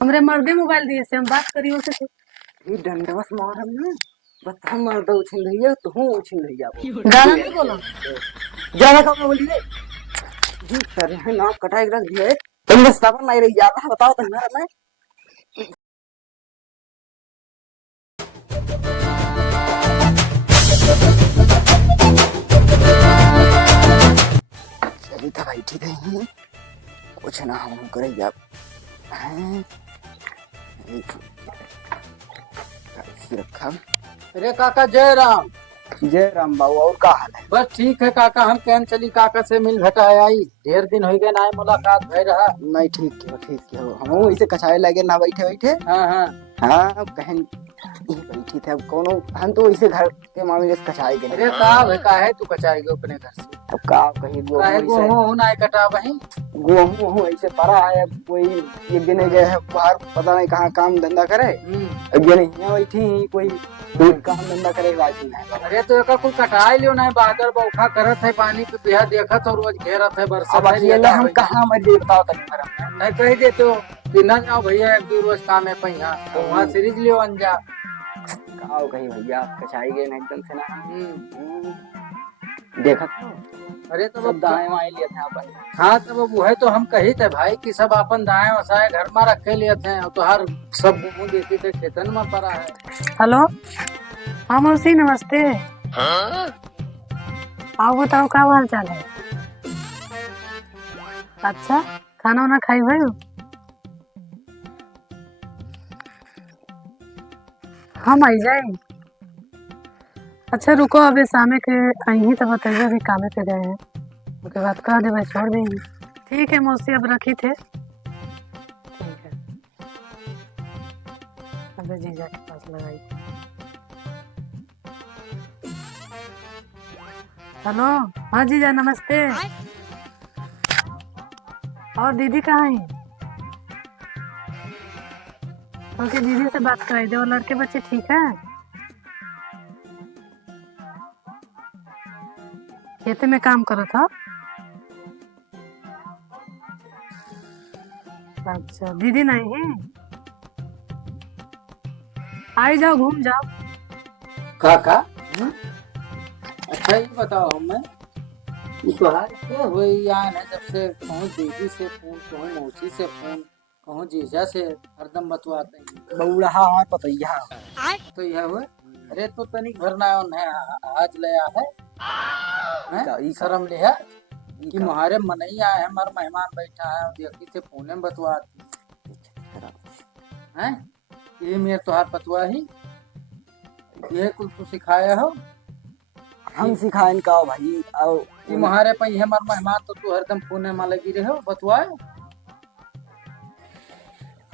हमरे मर्दे मोबाइल दिए से हम बात करी उसे से। ये डंडवस मार हम ना बस हम मर्द उछल रही है तो हूँ उछल रही है गाना नहीं बोला। ज्यादा कब बोली रे जी सर है ना कटाई रख दिया है तुम बस साबर नहीं रही ज्यादा बताओ तो हमारा मैं चली था भाई ठीक है कुछ ना हम करेंगे अब हैं रखा। अरे काका जय राम। जय राम बाबू और का हाल है? बस ठीक है काका, हम कहन चली काका से मिल घटाए आई, ढेर दिन हो गए ना मुलाकात भई रहा। नहीं ठीक है हम ऐसे कछाए लगे ना बैठे बैठे। हाँ हाँ हाँ कहन बैठी थे अब कोनो हम तो इसे घर के मामले से कछाए गए। अरे का है का है तू कचाई गए अपने घर से? अब का कहीं गेहूं ना कटा वही गेहूं ऐसे पड़ा है कोई एक दिन गए है बाहर पता नहीं कहाँ काम धंधा करे अब ये नहीं यहाँ बैठी कोई काम धंधा करे राजी है। अरे तो एक कुल कटाई लियो ना, बादल बौखा करत है, पानी पे बिहा देखत और रोज घेरत है बरसात। अब अकेले हम कहाँ मर दे बताओ तक नहीं कही देते हो कि न जाओ भैया एक दो रोज काम है पहिया तो वहाँ सीरीज लियो अंजा आओ कहीं भैया कछाई गए एकदम से ना देखा अरे तो सब दाएं वाएं लिए थे अपन। हाँ तो वो है तो हम कही थे भाई कि सब अपन दाएं वसाए घर में रखे लिए थे और तो हर सब मुँह देती थे खेतन में पड़ा है। हेलो हाँ मौसी नमस्ते। आओ बताओ क्या हाल चाल है? अच्छा खाना वाना खाई भाई? हम आई जाए। अच्छा रुको अभी शामे के आई तो बताइए अभी कामे पे गए हैं उसके बाद कह दे भाई छोड़ देंगे। ठीक है मौसी अब रखी थे। ठीक है अबे जीजा के पास लगाई। हेलो हाँ जीजा नमस्ते। और दीदी कहाँ है? क्योंकि दीदी से बात कराई दे और लड़के बच्चे ठीक है? खेते में काम करो था? अच्छा दीदी नहीं है? आई जाओ घूम जाओ। काका अच्छा ये बताओ हमें तुहार क्या हुई यान है जब से कहूँ दीदी से फोन कहूँ मौसी से फोन कहूँ जीजा से हरदम बतवाते हैं बउड़ा हाँ पतैया तो यह हुआ। अरे तो तनिक भरना है आज ले आ है शर्म ले है कि मुहारे मनई आए हमारे मेहमान बैठा है और देखी थे फोने में बतवाती हैं ये मेरे तुहार पतवा ही ये कुछ तू सिखाया हो हम सिखाएं का भाई आओ कि मुहारे पे हमारे मेहमान तो तू हरदम फोने में लगी रहे हो बतवाए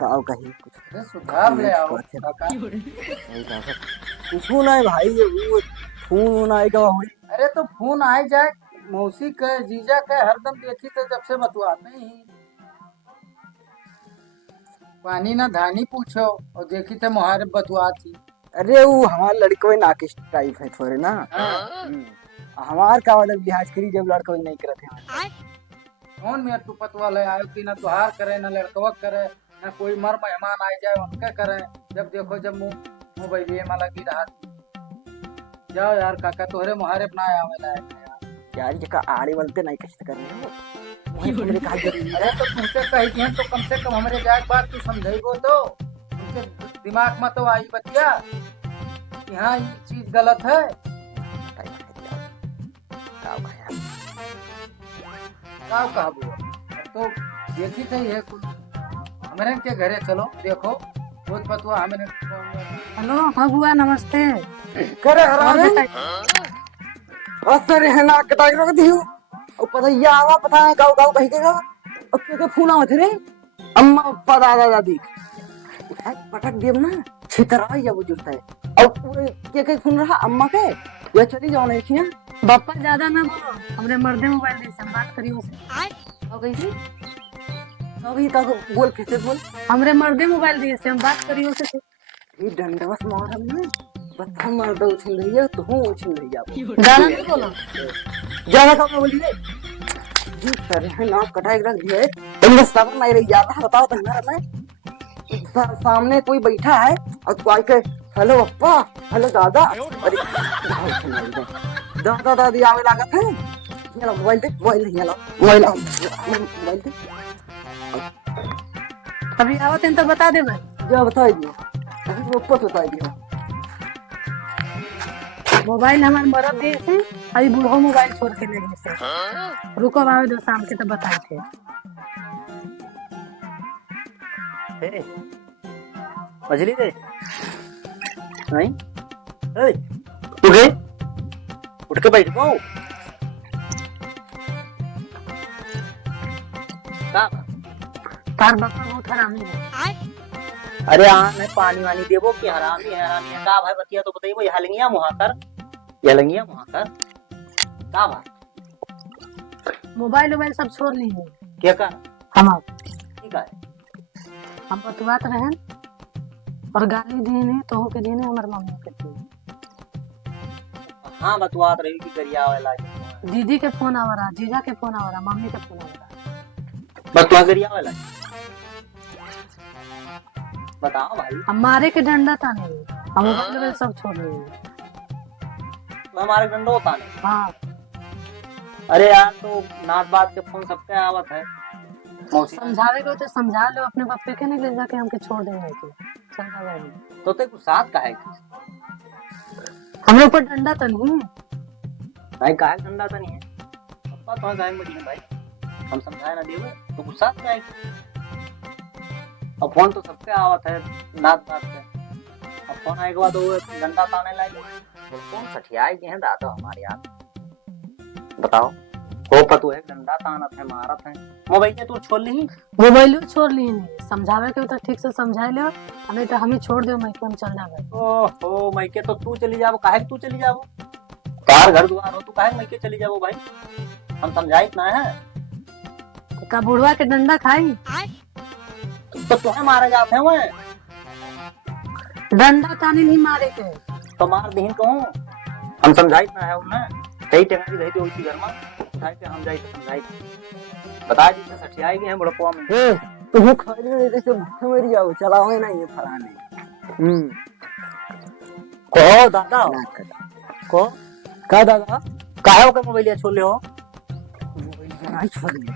काओ कहीं कुछ सुधार ले आओ काका। कुछ नहीं भाई ये वो फोन आए का हुई। अरे तो फोन आए जाए मौसी के जीजा के हरदम देखी तो जब से बतवाते ही पानी ना धानी पूछो और देखी थे मुहारे बतवा थी। अरे वो हमारे लड़के नाकिस टाइप है थोड़े ना हमार का वाला लिहाज करी जब लड़का नहीं करते हैं कौन मेरे तू पतवा ले आयो कि ना तुहार करे ना लड़कवा करे ना कोई मर मेहमान आए जाए उनके करे जब देखो जब मुँह मोबाइल में लगी रहा जाओ यार काका तोहरे मुहारे अपना आवेला यार ये का आड़े वालते नहीं कष्ट कर रहे हो मेरे कहा अरे तो तुमसे कही थी तो कम से कम हमारे जाए बात तू समझेगो तो उनके दिमाग में तो आई बतिया कि हाँ ये चीज गलत है। का कहबो तो देखी थे ये कुछ हमारे के घरे चलो देखो बहुत बतवा हमारे। हेलो हाँ बुआ नमस्ते। करे हराने असर है ना कटाई रख दियो और पता ये आवा पता है गाँव गाँव कहीं के अब के फोन आवत रे अम्मा पप्पा दादा दादी उठाए पटक दियो ना छितरा या वो जुटता है और के फोन रहा अम्मा के या चली जाओ नहीं थी बापा ज्यादा ना बोलो हमरे मर्दे मोबाइल दे से बात करियो से। हो गई थी अभी का बोल कैसे बोल हमरे मर्दे मोबाइल दिए से हम बात करियो से। ये डंडवस मार हम ना बस हम मर्द उछल रही है तो हूँ उछल रही है गाना नहीं बोला। ज्यादा कब बोली रे जी सर है ना कटाई रख दिया है तुम बस साबर नहीं रही ज्यादा बताओ तो हमारा मैं सामने कोई बैठा है और तू आके हेलो अप्पा, हेलो दादा, अरे दादा दादी आवे लागत है। ये लो मोबाइल दे, मोबाइल नहीं लो, मोबाइल दे। अभी आवत हैं तो बता दे मैं। जा बता दियो, अभी वो पत बता दियो। मोबाइल हमारे मरद दिए से, अभी बूढ़ो मोबाइल छोड़ के ले गए से। रुको आवे दो शाम के तो बताए थे। मछली दे नहीं उठे उठ के बैठ गो। तार बकरा बहुत हरामी है। अरे आने पानी वानी देवो कि हरामी है का भाई बतिया तो बताइए। ये हलंगिया मुहाकर, ये हलंगिया मुहाकर का भाई मोबाइल वोबाइल सब छोड़ लिए क्या का हम ठीक है। हम बतवात रहे और गाली देने तो के देने हमारे मम्मी के थे। हाँ बतवात रही कि गरिया वाला दीदी के फोन आ रहा, जीजा के फोन आ रहा, मम्मी के फोन आ रहा। बतवा गरिया वाला बताओ भाई। हम मारे के डंडा था नहीं, हम मोबाइल वोबाइल सब छोड़ दिए। तो हमारे डंडो होता नहीं। हाँ अरे यार तो नाच बात के फोन सबके आवत है। समझावे को तो समझा लो, अपने बाप के नहीं ले जाके हमके छोड़ देंगे के समझा जाएगी। तो ते कुछ साथ का है हम लोग पर डंडा तो नहीं भाई, काहे डंडा तो नहीं है पप्पा तो गाय मरी है भाई, हम समझाए ना देवे तो कुछ साथ का है। अब फोन तो सबके आवत है नाच बात से। अब फोन आए के बाद वो डंडा ताने लगे। कौन सठियाए के हैं दादा हमारे यार बताओ। हो पतु है डंडा तानत है मारत है। मोबाइल ने तू छोड़ ली, मोबाइल छोड़ लिए नहीं। समझावे के तो ठीक से समझा लो, हमें तो हमें छोड़ दो, मैं हम चल जावे। ओहो मैके तो तू चली जाओ। काहे तू चली जाओ, तार घर द्वार हो, तू काहे मैके चली जाओ भाई। हम समझाई ना है का बुढ़वा के डंडा खाई तो तुम्हें मारे जाते हैं वो डंडा ताने नहीं मारे के तो मार दही कहूँ। हम समझाई ना है उन्हें कई टेंगा की रही उसी घर में उठाई के हम जाई तो समझाई बता दी से सठियाई गए हैं बुढ़पवा में। तुम खाली नहीं देखे भूखे मर जाओ, चलाओ ना ये फलाने। को दादा को का दादा काहे हो के मोबाइल छोड़ ले हो। नहीं छोड़ दे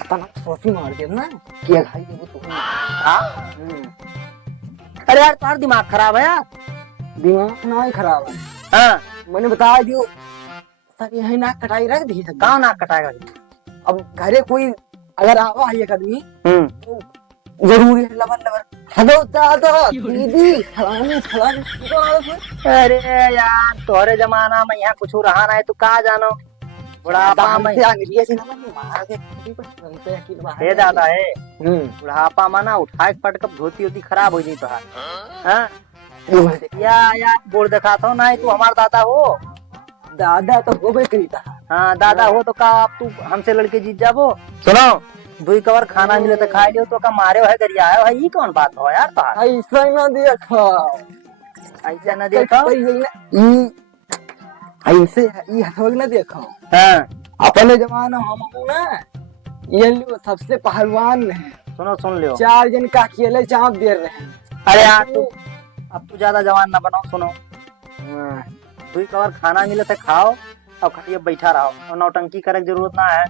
तना सोची मार दे ना क्या खाई वो तो। हां अरे यार तुम्हारा दिमाग खराब है यार। दिमाग ना खराब है। हां मैंने बता दियो सर यही नाक कटाई रख दी है। कहाँ नाक कटाएगा। अब घरे कोई अगर आवा है एक आदमी तो जरूरी है लबर लबर हेलो दादा दीदी फलाने फलाने। अरे यार तोहरे जमाना में यहाँ कुछ रहा ना है तू कहाँ जानो बुढ़ापा में हे दादा है बुढ़ापा में ना उठा के पटकप धोती होती खराब हो जाती तो या बोल दिखा था ना तू हमारा दादा हो। दादा तो हो था। हाँ दादा हो तो का आप तू हमसे लड़के जीत जाबो। सुनो दुई कवर खाना मिले तो खा लियो तो का मारे है गरिया है ये कौन बात हो यार। तो ऐसा ना देखो ऐसा ना देखो ऐसे ये हथोग ना देखो। हाँ अपने जमाना हम ना ये सबसे पहलवान है। सुनो सुन लियो 4 जन का अकेले चाप दे रहे हैं। अरे यार तू अब तू ज्यादा जवान ना बनाओ। सुनो दुई कवर खाना मिले तो खाओ और खटिया बैठा रहो और नौटंकी करे की जरूरत ना है।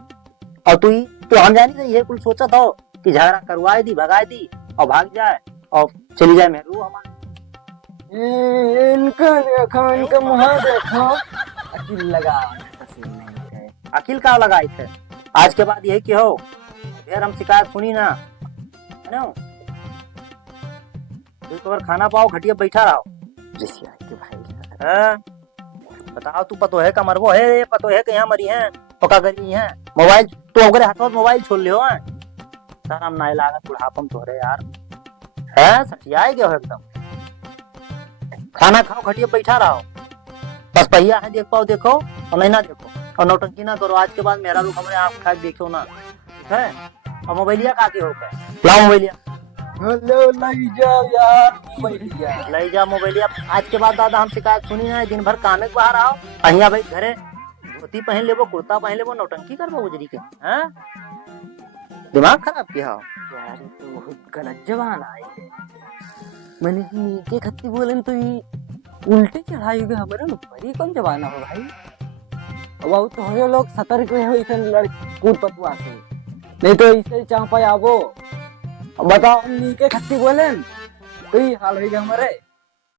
और तू हम जानी ये कुल सोचा था कि झगड़ा करवाए दी भगाए दी और भाग जाए और चली जाए मेहरू हमारे। इनका देखो इनका मुँह देखो अकील लगा अकील का लगाए थे। आज के बाद यही कि हो फिर हम शिकायत सुनी ना है ना। दुई कवर खाना पाओ खटिया बैठा रहो। बताओ तू पतो है का मरबो है पतो है कि यहाँ मरी है पका करी है। मोबाइल तो अगर हाथों मोबाइल छोड़ लियो है सर हम ना लागत बुढ़ापम तोहरे यार है सटियाए गए हो एकदम। खाना खाओ खटिया बैठा रहो बस पहिया है देख पाओ देखो और नहीं ना देखो और नौटंकी ना करो। आज के बाद मेरा लोग हमारे आँख खा देखो ना ठीक है। और मोबाइलिया का के होकर लाओ मोबाइलिया ले जाओ यार मोबाइलिया ले जा मोबाइलिया। आज के बाद दादा हम शिकायत सुनी ना दिन भर कामे के बाहर आओ अहिया भाई घरे धोती पहन लेबो कुर्ता पहन लेबो नौटंकी करबो गुजरी के हैं। दिमाग खराब किया हो। यार ये तो बहुत गलत जबान आई है। मैंने नीचे खत्ती बोले तो ये उल्टे चढ़ाई गए हमारे ऊपर, ये कौन जबाना हो भाई। अब तो हम लोग सतर्क रहे हो इसे लड़की कूद पतवा से, नहीं तो इसे चांपा आबो। अब बताओ हम नीचे खत्ती बोले तो ये हाल हो गया हमारे।